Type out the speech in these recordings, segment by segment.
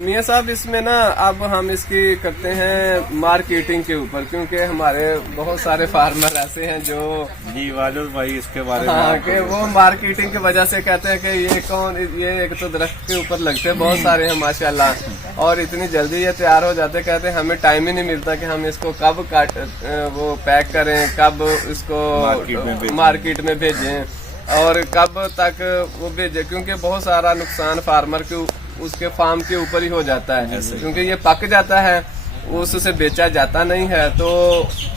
میاں صاحب اس میں نا اب ہم اس کی کرتے ہیں مارکیٹنگ کے اوپر، کیونکہ ہمارے بہت سارے فارمر ایسے ہیں جو جی واجد بھائی اس کے بارے میں ہاں کہ وہ مارکیٹنگ کی وجہ سے کہتے ہیں کہ یہ ایک تو درخت کے اوپر لگتے ہیں بہت سارے ہیں ماشاءاللہ، اور اتنی جلدی یہ تیار ہو جاتے، کہتے ہیں ہمیں ٹائم ہی نہیں ملتا کہ ہم اس کو کب وہ پیک کریں، کب اس کو مارکیٹ میں بھیجیں اور کب تک وہ بھیجیں، کیونکہ بہت سارا نقصان فارمر کے اس کے فارم کے اوپر ہی ہو جاتا ہے، کیونکہ یہ پک جاتا ہے، اس سے بیچا جاتا نہیں ہے، تو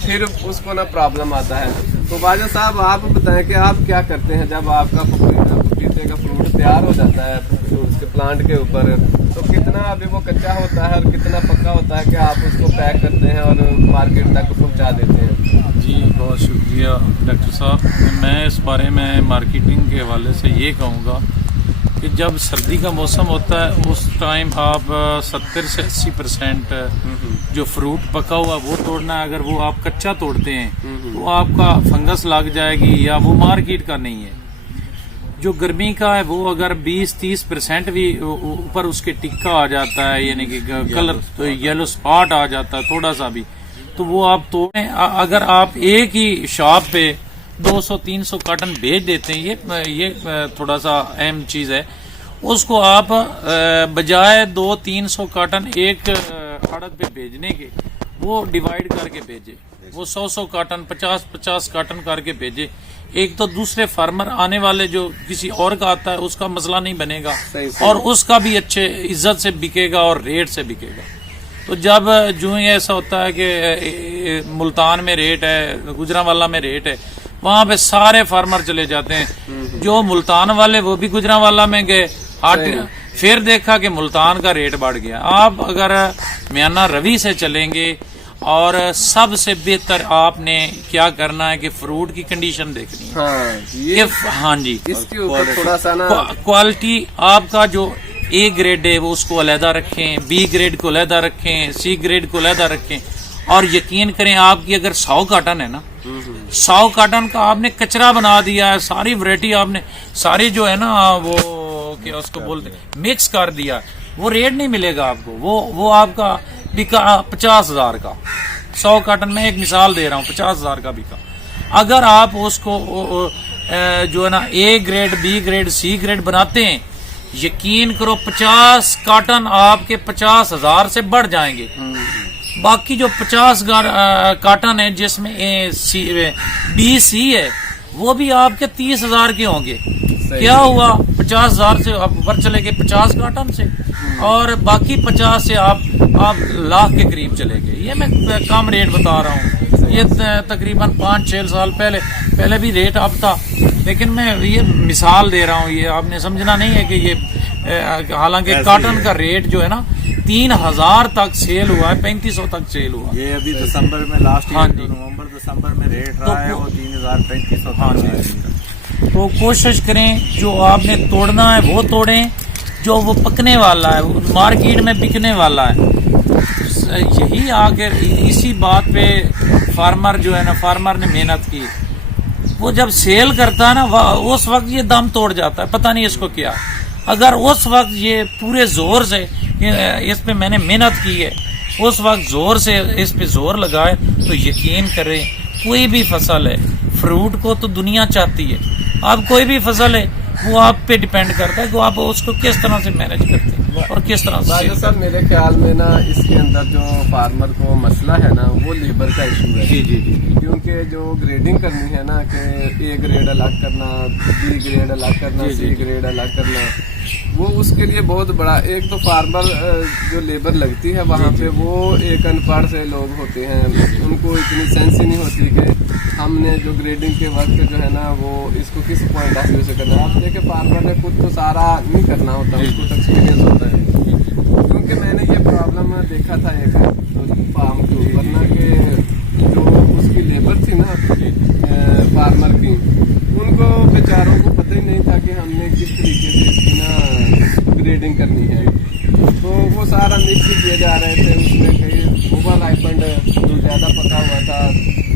پھر اس کو نا پرابلم آتا ہے۔ تو واجد صاحب آپ بتائیں کہ آپ کیا کرتے ہیں جب آپ کا پپیتے کا فروٹ تیار ہو جاتا ہے اس کے پلانٹ کے اوپر، تو کتنا ابھی وہ کچا ہوتا ہے اور کتنا پکا ہوتا ہے کہ آپ اس کو پیک کرتے ہیں اور مارکیٹ تک پہنچا دیتے ہیں؟ جی بہت شکریہ ڈاکٹر صاحب۔ میں اس بارے میں مارکیٹنگ کے حوالے سے یہ کہوں گا کہ جب سردی کا موسم ہوتا ہے اس ٹائم آپ 70 سے 80% جو فروٹ پکا ہوا وہ توڑنا ہے۔ اگر وہ آپ کچا توڑتے ہیں تو آپ کا فنگس لگ جائے گی یا وہ مارکیٹ کا نہیں ہے۔ جو گرمی کا ہے وہ اگر 20-30% بھی اوپر اس کے ٹکا آ جاتا ہے، یعنی کہ کلر یلو سپاٹ آ جاتا ہے تھوڑا سا بھی، تو وہ آپ توڑیں۔ اگر آپ ایک ہی شاپ پہ 200-300 کارٹن بھیج دیتے ہیں، یہ تھوڑا سا اہم چیز ہے، اس کو آپ بجائے 200-300 کارٹن ایک آڑت پہ بھیجنے کے وہ ڈیوائیڈ کر کے بھیجے، وہ 100 کارٹن 50 کارٹن کر کے بھیجے۔ ایک تو دوسرے فارمر آنے والے جو کسی اور کا آتا ہے اس کا مسئلہ نہیں بنے گا اور اس کا بھی اچھے عزت سے بکے گا اور ریٹ سے بکے گا۔ تو جب جو ہی ایسا ہوتا ہے کہ ملتان میں ریٹ ہے، گجرانوالا میں ریٹ ہے، وہاں پہ سارے فارمر چلے جاتے ہیں۔ جو ملتان والے وہ بھی گجرانوالا میں گئے، پھر دیکھا کہ ملتان کا ریٹ بڑھ گیا۔ آپ اگر میانہ روی سے چلیں گے اور سب سے بہتر آپ نے کیا کرنا ہے کہ فروٹ کی کنڈیشن دیکھنی ہے۔ ہاں جی، اس کے اوپر تھوڑا سا نا کوالٹی آپ کا جو اے گریڈ ہے وہ اس کو علیحدہ رکھیں، بی گریڈ کو علیحدہ رکھیں، سی گریڈ کو علیحدہ رکھیں، اور یقین کریں آپ کی اگر 100 کارٹن ہے نا، 100 کارٹن کا آپ نے کچرا بنا دیا ہے، ساری ویرائٹی آپ نے ساری جو ہے نا وہ کیا اس کو بولتے مکس کر دیا، وہ ریٹ نہیں ملے گا آپ کو۔ وہ آپ کا بکا 50,000 کا 100 کارٹن، میں ایک مثال دے رہا ہوں، 50,000 کا بکا۔ اگر آپ اس کو جو ہے نا A grade B grade C grade بناتے ہیں، یقین کرو 50 کارٹن آپ کے 50,000 سے بڑھ جائیں گے۔ باقی جو 50 کارٹن ہے جس میں بی سی ہے وہ بھی آپ کے 30,000 کے ہوں گے۔ کیا ہوا؟ 50,000 سے آپ اوپر چلے گئے 50 کارٹن سے، اور باقی 50 سے آپ لاکھ کے قریب چلے گئے۔ یہ میں کم ریٹ بتا رہا ہوں، یہ تقریباً 5-6 سال پہلے بھی ریٹ اب تھا، لیکن میں یہ مثال دے رہا ہوں، یہ آپ نے سمجھنا نہیں ہے کہ یہ حالانکہ کاٹن کا ریٹ جو ہے نا 3,000 تک سیل ہوا ہے، 3,500 تک سیل ہوا۔ یہ ابھی دسمبر میں لاسٹ نومبر دسمبر میں ریٹ رہا ہے وہ 3,000-3,500۔ تو کوشش کریں جو آپ نے توڑنا ہے وہ توڑیں، جو وہ پکنے والا ہے وہ مارکیٹ میں بکنے والا ہے۔ یہی آخر اسی بات پہ فارمر جو ہے نا، فارمر نے محنت کی، وہ جب سیل کرتا ہے نا اس وقت یہ دم توڑ جاتا ہے، پتہ نہیں اس کو کیا۔ اگر اس وقت یہ پورے زور سے اس پہ میں نے محنت کی ہے، اس وقت زور سے اس پہ زور لگائے، تو یقین کریں کوئی بھی فصل ہے، فروٹ کو تو دنیا چاہتی ہے، آپ کوئی بھی فصل ہے وہ آپ پہ ڈیپینڈ کرتا ہے کہ آپ اس کو کس طرح سے مینج کرتے ہیں اور کس طرح سے۔ صاحب میرے خیال میں نا اس کے اندر جو فارمر کو مسئلہ ہے نا وہ لیبر کا ایشو ہے۔ جی، کیونکہ جو گریڈنگ کرنی ہے نا کہ اے گریڈ الگ کرنا، بی گریڈ الگ کرنا، سی گریڈ الگ کرنا، وہ اس کے لیے بہت بڑا ایک تو فارمر جو لیبر لگتی ہے وہاں پہ وہ ایک ان پڑھ سے لوگ ہوتے ہیں، ان کو اتنی سینس ہی نہیں ہوتی کہ ہم نے جو گریڈنگ کے وقت جو ہے نا وہ اس کو کس پوائنٹ آف ویو سے کرنا ہے۔ آپ دیکھیں فارمر نے خود تو سارا نہیں کرنا ہوتا، اس کو ایکسپیرینس ہوتا ہے، کیونکہ میں نے یہ پرابلم دیکھا تھا ایک فارم کے اوپر نا کہ جو اس کی لیبر تھی نا فارمر کی، ان کو بیچاروں کو پتہ ہی نہیں تھا کہ ہم نے کس طریقے سے اس کی نا گریڈنگ کرنی ہے، تو وہ سارا مکس کیے جا رہے تھے، اس میں کئی اوور رائپنڈ جو زیادہ پکا ہوا تھا